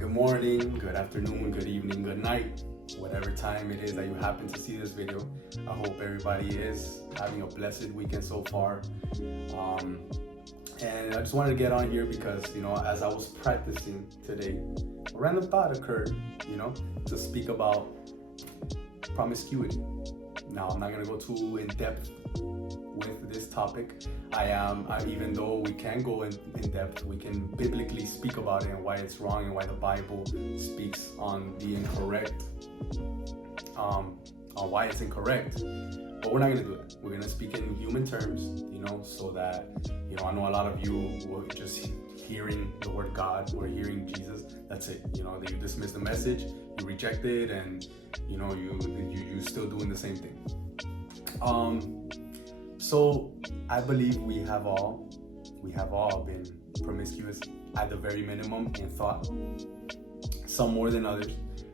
Good morning, good afternoon, good evening, good night, whatever time it is that you happen to see this video. I hope everybody is having a blessed weekend so far. And I just wanted to get on here because, as I was practicing today, a random thought occurred, to speak about promiscuity. Now, I'm not going to go too in depth with this topic. Even though we can go in depth, we can biblically speak about it and why it's wrong and why the Bible speaks on the incorrect, on why it's incorrect. But we're not gonna do that. We're gonna speak in human terms, so that, I know a lot of you were just hearing the word God or hearing Jesus. That's it. That you dismiss the message, you reject it, and you still doing the same thing. So I believe we have all been promiscuous at the very minimum in thought, some more than others,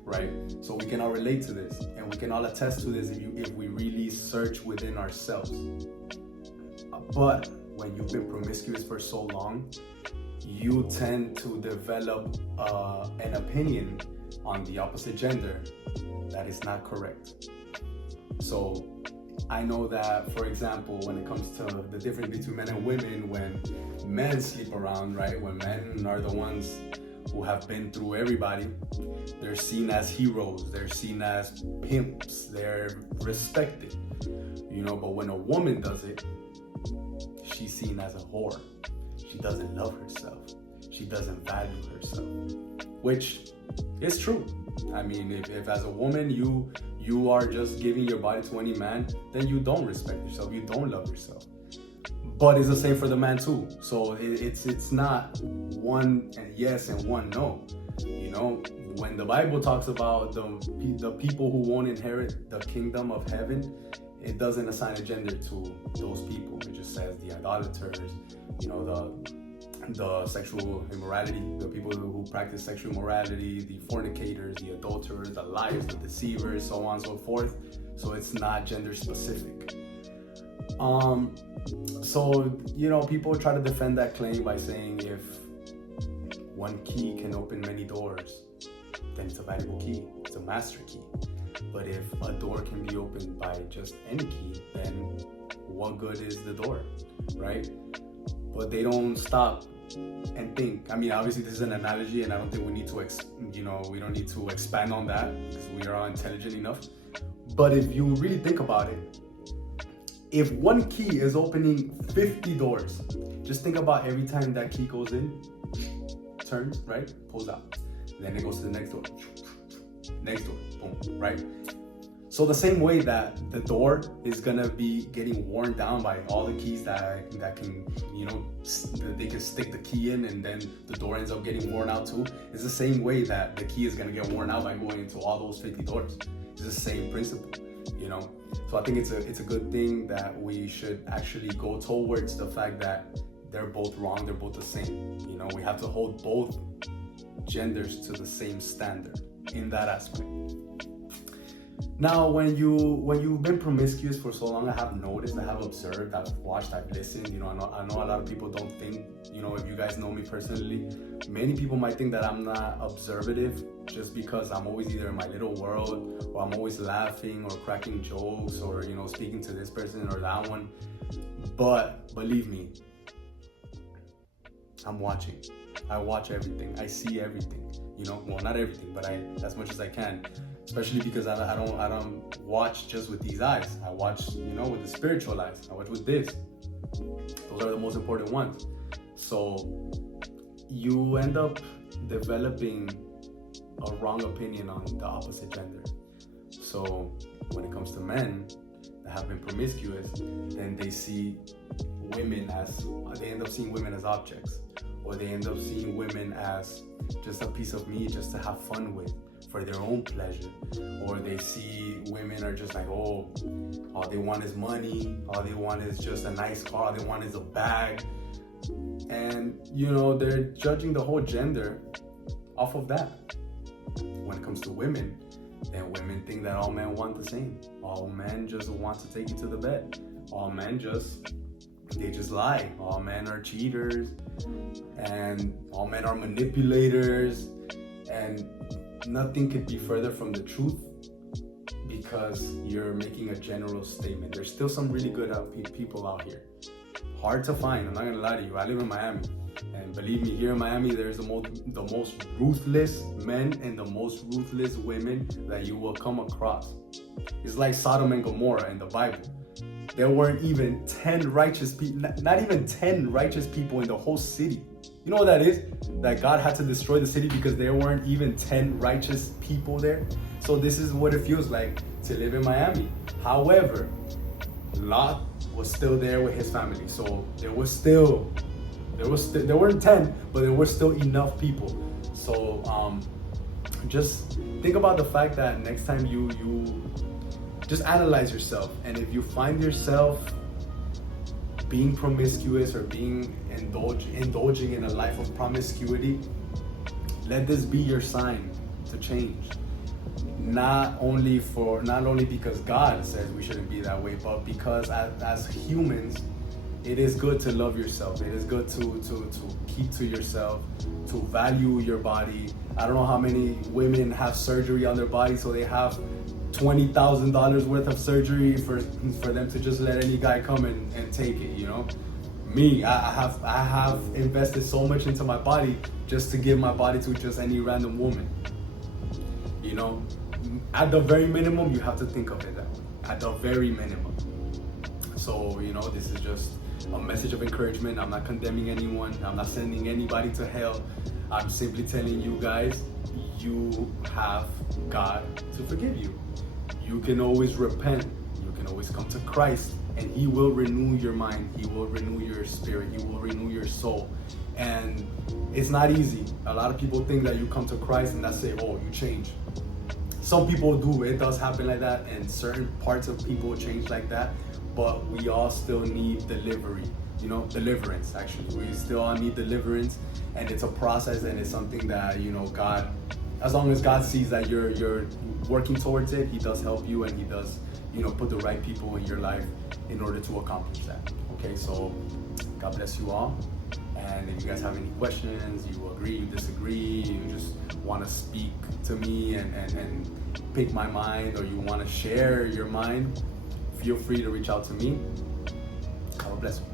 right? So we can all relate to this, and we can all attest to this if we really search within ourselves. But when you've been promiscuous for so long, you tend to develop an opinion on the opposite gender that is not correct. So I know that, for example, when it comes to the difference between men and women, when men sleep around, right? When men are the ones who have been through everybody, they're seen as heroes, they're seen as pimps, they're respected, but when a woman does it, she's seen as a whore. She doesn't love herself. She doesn't value herself, which is true. I mean, if as a woman you are just giving your body to any man, then you don't respect yourself, you don't love yourself. But it's the same for the man too. So it's not one and yes and one no. When the Bible talks about the people who won't inherit the kingdom of heaven, it doesn't assign a gender to those people. It just says the idolaters, the sexual immorality, the people who practice sexual immorality, the fornicators, the adulterers, the liars, the deceivers, so on and so forth. So it's not gender specific. So people try to defend that claim by saying if one key can open many doors, then it's a valuable key, it's a master key. But if a door can be opened by just any key, then what good is the door, right? But they don't stop and think. I mean, obviously this is an analogy, and I don't think we need to, we don't need to expand on that because we are all intelligent enough. But if you really think about it, if one key is opening 50 doors, just think about every time that key goes in, turns, right, pulls out, then it goes to the next door, boom, right? So the same way that the door is gonna be getting worn down by all the keys that can, they can stick the key in, and then the door ends up getting worn out too. It's the same way that the key is gonna get worn out by going into all those 50 doors. It's the same principle, So I think it's a good thing that we should actually go towards the fact that they're both wrong, they're both the same. We have to hold both genders to the same standard in that aspect. Now, when you've been promiscuous for so long, I have noticed, I have observed, I've watched, I've listened. I know a lot of people don't think, if you guys know me personally, many people might think that I'm not observative just because I'm always either in my little world, or I'm always laughing or cracking jokes, or speaking to this person or that one. But believe me, I'm watching. I watch everything. I see everything. Well, not everything, but as much as I can. Especially because I don't watch just with these eyes. I watch, with the spiritual eyes. I watch with this. Those are the most important ones. So you end up developing a wrong opinion on the opposite gender. So when it comes to men that have been promiscuous, then they end up seeing women as objects, or they end up seeing women as just a piece of meat just to have fun with, for their own pleasure. Or they see women are just like, all they want is money, all they want is just a nice car, all they want is a bag. And they're judging the whole gender off of that. When it comes to women, then women think that all men want the same. All men just want to take you to the bed. All men they just lie. All men are cheaters, and all men are manipulators, And nothing could be further from the truth, because you're making a general statement. There's still some really good people out here. Hard to find, I'm not gonna lie to you. I live in Miami, and believe me, here in Miami, there's the most ruthless men and the most ruthless women that you will come across. It's like Sodom and Gomorrah in the Bible. There weren't even 10 righteous people, not even 10 righteous people in the whole city. You know what that is? That God had to destroy the city because there weren't even 10 righteous people there. So this is what it feels like to live in Miami. However, Lot was still there with his family. So there weren't 10, but there were still enough people. So just think about the fact that next time you just analyze yourself, and if you find yourself being promiscuous or being indulging in a life of promiscuity, let this be your sign to change. Not only because God says we shouldn't be that way, but because as humans, it is good to love yourself. It is good to keep to yourself, to value your body. I don't know how many women have surgery on their body, so they have $20,000 worth of surgery for them to just let any guy come and take it, you know? Me, I have invested so much into my body just to give my body to just any random woman. You know, at the very minimum, you have to think of it that way. At the very minimum. So, you know, this is just a message of encouragement. I'm not condemning anyone. I'm not sending anybody to hell. I'm simply telling you guys, you have God to forgive you. You can always repent. You can always come to Christ, and He will renew your mind. He will renew your spirit. He will renew your soul. And it's not easy. A lot of people think that you come to Christ and that's it. Oh, you change. Some people do. It does happen like that, and certain parts of people change like that. But we all still need deliverance. Actually, we still all need deliverance, and it's a process, and it's something that, you know, God, as long as God sees that you're working towards it, He does help you, and He does, you know, put the right people in your life in order to accomplish that. Okay, so God bless you all. And if you guys have any questions, you agree, you disagree, you just want to speak to me and pick my mind, or you want to share your mind, feel free to reach out to me. God bless you.